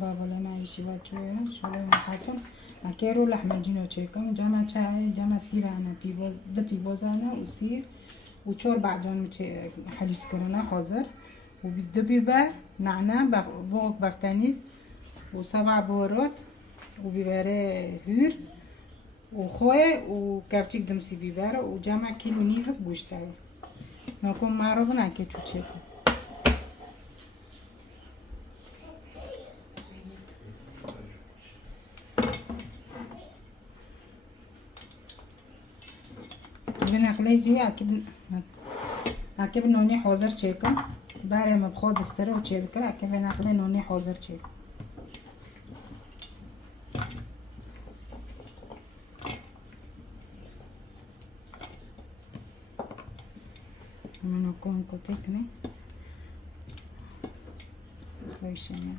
بابا لما يشي واتشوية شغلهم حاكم أكيرو لحمة جينو تشيكم جمع شاي جمع سير أنا بيبوز ده بيبوز أنا وسير وشور بعجان حليس كورونا حاضر وبالدبيبة نعناع بوق بغتانيز وسبع بهارات وبيبره هور وخوي وكابتشيك دمسي بيبره وجمع كيلو نيفك بوشتاي نكون معروفنا كيتشو تشيكو بنخليجي أكيد نوني حاضر تشيكو باره ما بخود استره و چه دکره که به نقله نونی حاضر چه منو کن کتک نه بایشنه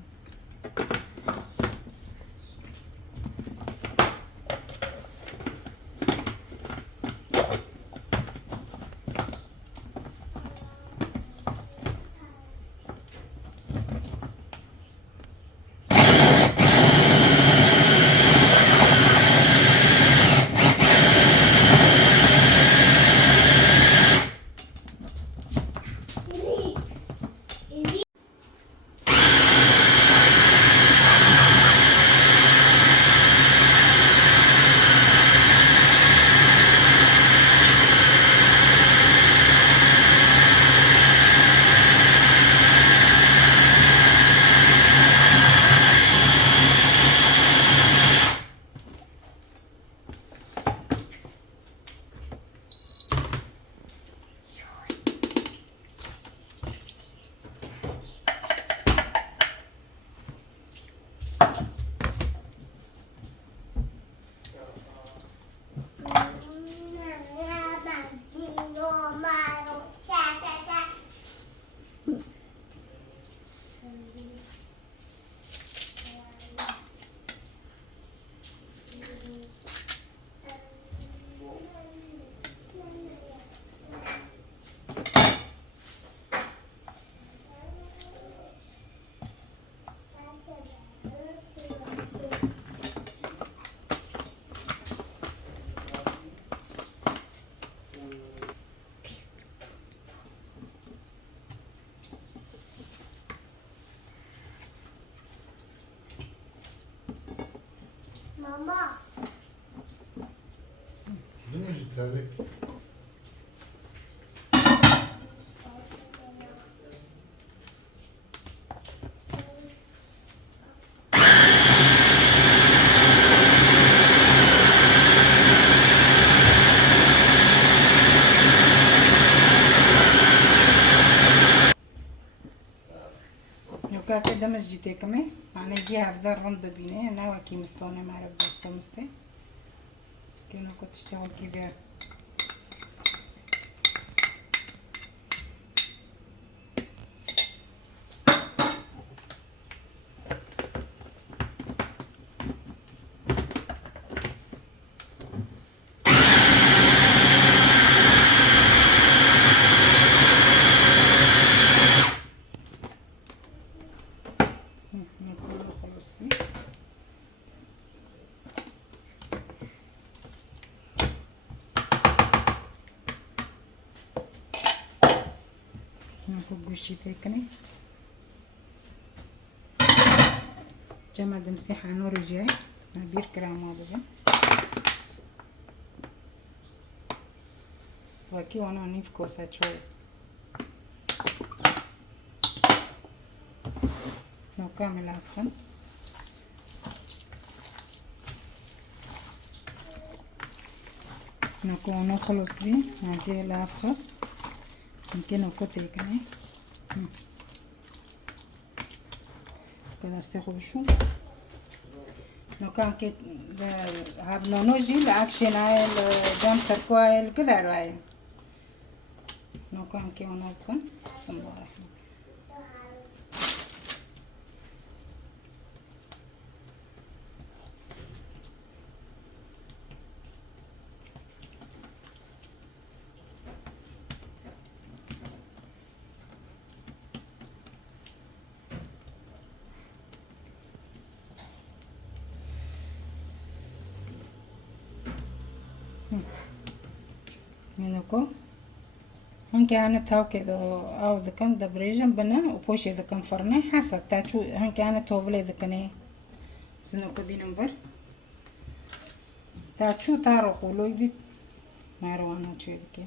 Mama. Değil mi tabii? كده مسجتي كمان أنا جيها في ذا الرند ببيني أنا وكي مستونة ما عرف بس مستي كأنه كنت اشتغل كبير ناخد جوشي تاكني جمع دمسيح على نور جاي بير كرامة بجا وكي وانا نيف كوسة شوي نو كامل عفن نكون خلص بي نجي لافخص يمكن كتر كمان كده استخدم شو لو كان كده هاب نونوجي لأكشن هاي الجام تركواي كده رأي لو كان كده نوكن بسم الله الرحمن منوكو هنكي أنا تاو كده أو ذكن دبريجن بنا وبوشي ذكن فرنا حسب تاچو هنكي أنا توفلي ذكني سنوكو دي نمبر تاچو تارو قولوي بيت ماروانا چه دكي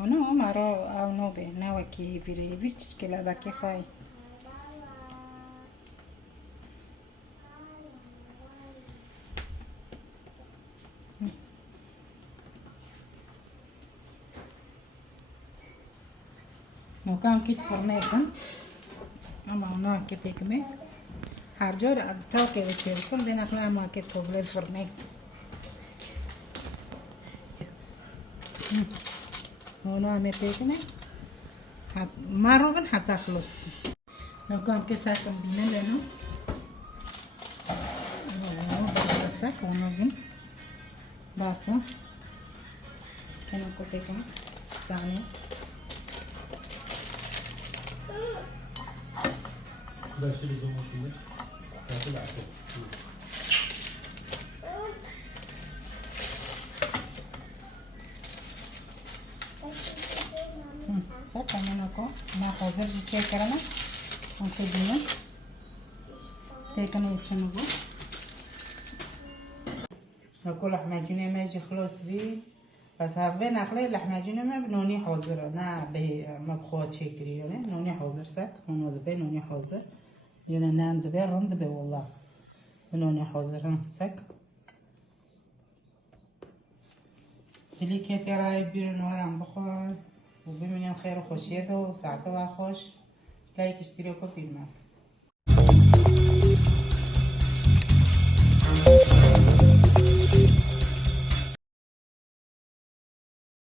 هنا مرا او نو به نوکی بیره بیچ کلا باکی خواهی نو کام کیت فرنه کن اما اونا کتی کمی هر جور تاو که بچه کن دین اخلا اما کت قبل فرنه هنا متكنه مرة حتى خلصت لو كان كساكم بينا لنا برسك ونبن باسا كنا كتكم ثانية ده شيء زوم شوية تاكل عسل ساكا منكو ما حاضر جي كرنا انكو دينا تيكنا يتشنبو نقول لحماجيني ماجي خلص بي بس هبين اخلي لحماجيني ما بنوني حاضر انا به مبخوة شكري يعني نوني حاضر ساك هونو دبي نوني حاضر يعني نام دبي رند دبي والله نوني حاضر هم ساك دلي كيتي راي بيرن ورم بخور وبمنين خير وخوشيته وساعته وخوش لايك اشتركوا في الماء